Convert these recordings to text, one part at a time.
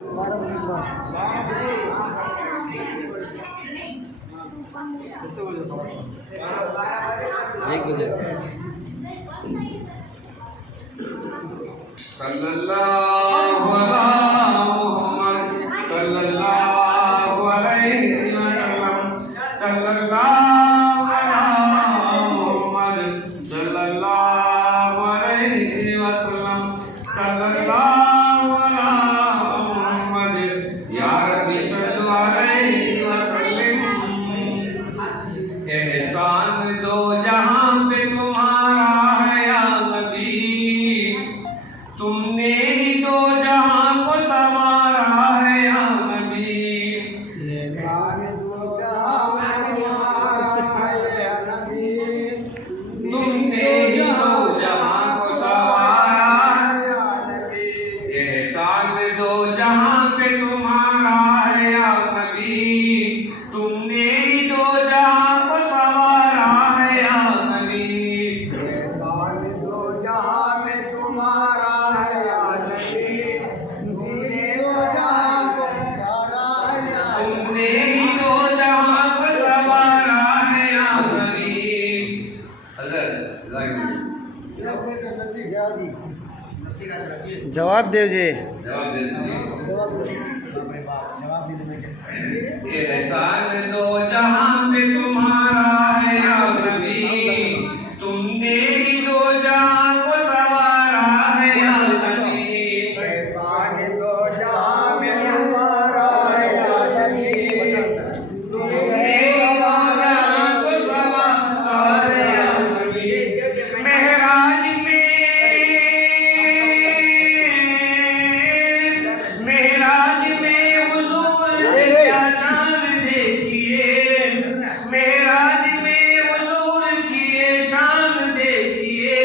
1 बजे सल्लल्लाहु अलैहि वसल्लम सल्लल्लाहु अलैहि वसल्लम सल्लल्लाहु या रब्बी सल्लु अलैहि वसल्लम। एहसान दो जहां पे तुम्हारा है या नबी, तुमने ही दो जहां को संवारा है या नबी। एहसान दो जहां पे तुम्हारा है या नबी, तुमने ही दो जहां को संवारा है या नबी। एहसान दो जहां पे तुम्हारा है या नबी, तुमने ही दो जहां को संवारा है या नबी। एहसान दो जहां पे तुम्हारा है या नबी, तुमने दो जहां को संवारा है या नबी। तुमने ही दो जहां को संवारा है या नबी। हज़रत जवाब दीजिए। एहसान दो जहां पे तुम्हारा है या नबी, तुमने ही दो जहां को संवारा है या नबी। एहसान दो जहां पे तुम्हारा है या नबी, तुमने ही दो जहां को संवारा है या नबी। मेहराज में हुजूर ने क्या शान देखिए, मेराज में हुजूर की ये शान देखिए।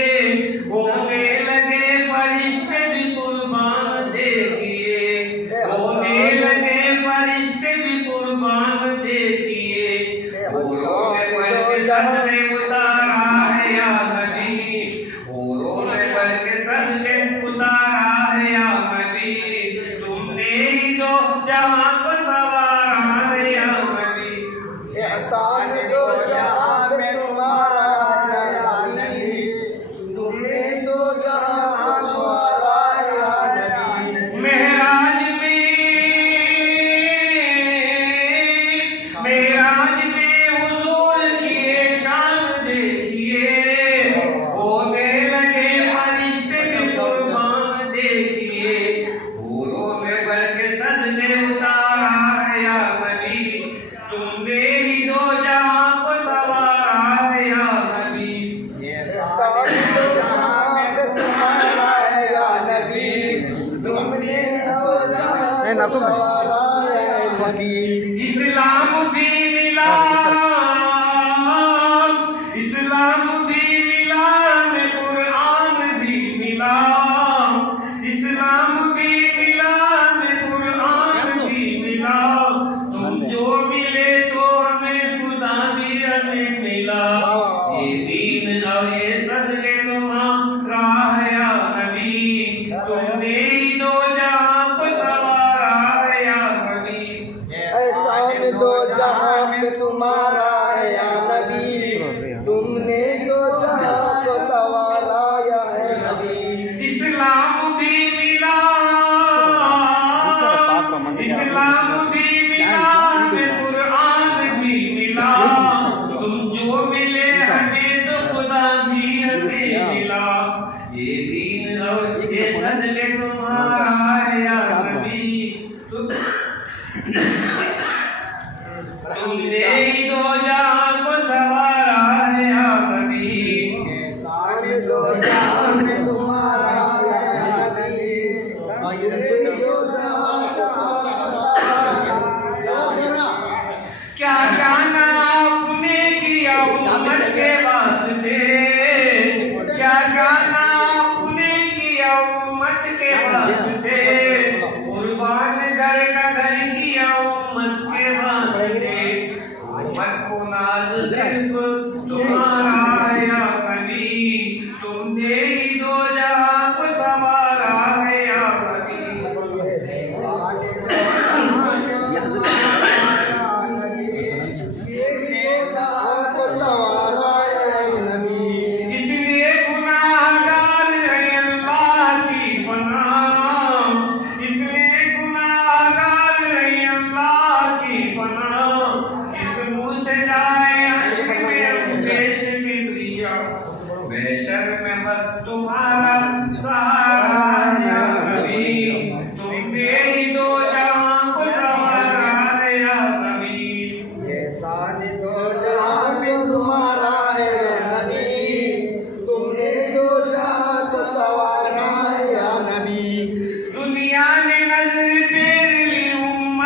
होने लगे फरिश्ते भी कुर्बान देखिए, होने लगे फरिश्ते भी कुर्बान देखिए। हूरों में बढ़ के सजदे उतारा है या नबी, हूरों में बढ़ के सजदे उतारा है या नबी। तुमने ही दो जहां को संवारा है या नबी। एहसान दो जहां पे तुम्हारा है या नबी, तुमने दो जहां को संवारा है या नबी। मेराज में हुजूर की ये शान देखिए। होने लगे फरिश्ते भी कुर्बान देखिए। हूरों में बढ़ के सजदे उतारा है या नबी, तुमने ही दो जहां को संवारा है या नबी। एहसान दो जहां पे तुम्हारा है या नबी, तुमने दो जहां को संवारा है या नबी। इस्लाम भी मिला, इस्लाम भी मिला में कुरान भी मिला। इस्लाम भी मिला में कुरान भी मिला। तुम जो मिले तो हमें खुदा भी हमें मिला। ये दीन और ये सदके तुम्हारा है या नबी, तुमने ही दो जहां को संवारा है या नबी। एहसान दो जहां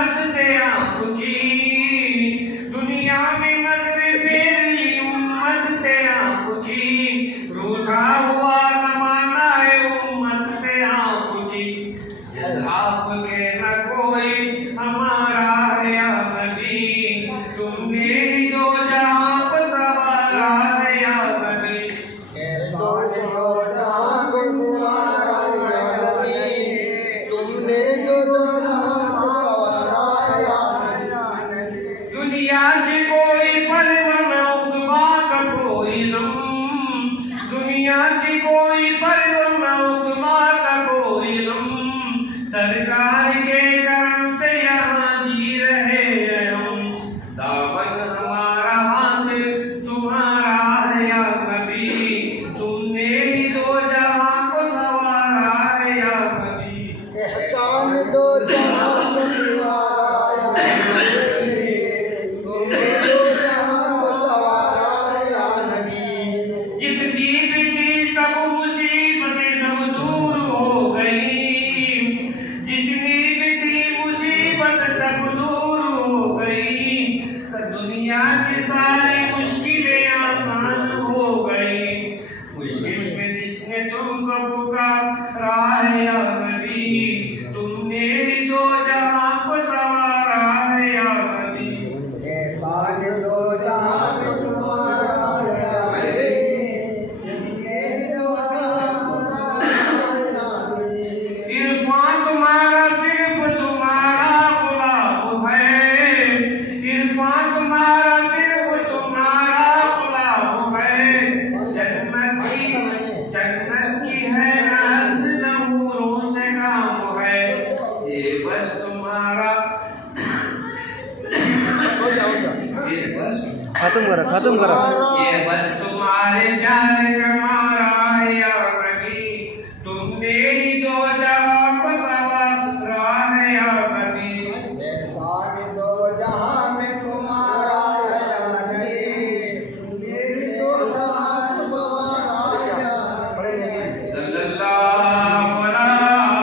उम्मत से आपकी, दुनिया में नजर फेरी उम्मत से आपकी, रूठा हुआ जमाना है उम्मत से आपकी, आपके न कोई हमारा है या नबी, तुमने ही दो जहां को संवारा है या नबी। दुनिया की कोई परवम उद्मा का कोई गम, दुनिया की कोई परवम उद्मा का कोई गम, सरकार के करम से यहाँ जी रहे हम, दामन हमारा हाथ तुम्हारा है या नबी, तुमने ही दो जहां को संवारा है या नबी। एहसान दो जहां को तुम्हारा जितनी भी थी सब मुसीबतें सब दूर हो गई, जितनी भी थी मुसीबत सब दूर हो गई, सब दुनिया की सारी मुश्किलें आसान हो गई, मुश्किल में जिसने तुमको पुकारा है या नबी, तुमने ही दो जहां को संवारा है या नबी। एहसान दो जहां को तुम्हारा इरफान तुम्हारा सिर्फ तुम्हारा गुलाम है, इरफान तुम्हारा सिर्फ तुम्हारा गुलाम है, जन्नत की है नाज नूरों से काम है, ये बस तुम्हारा ये बस खत्म करो ये बस तुम्हारे प्यार का मारा है या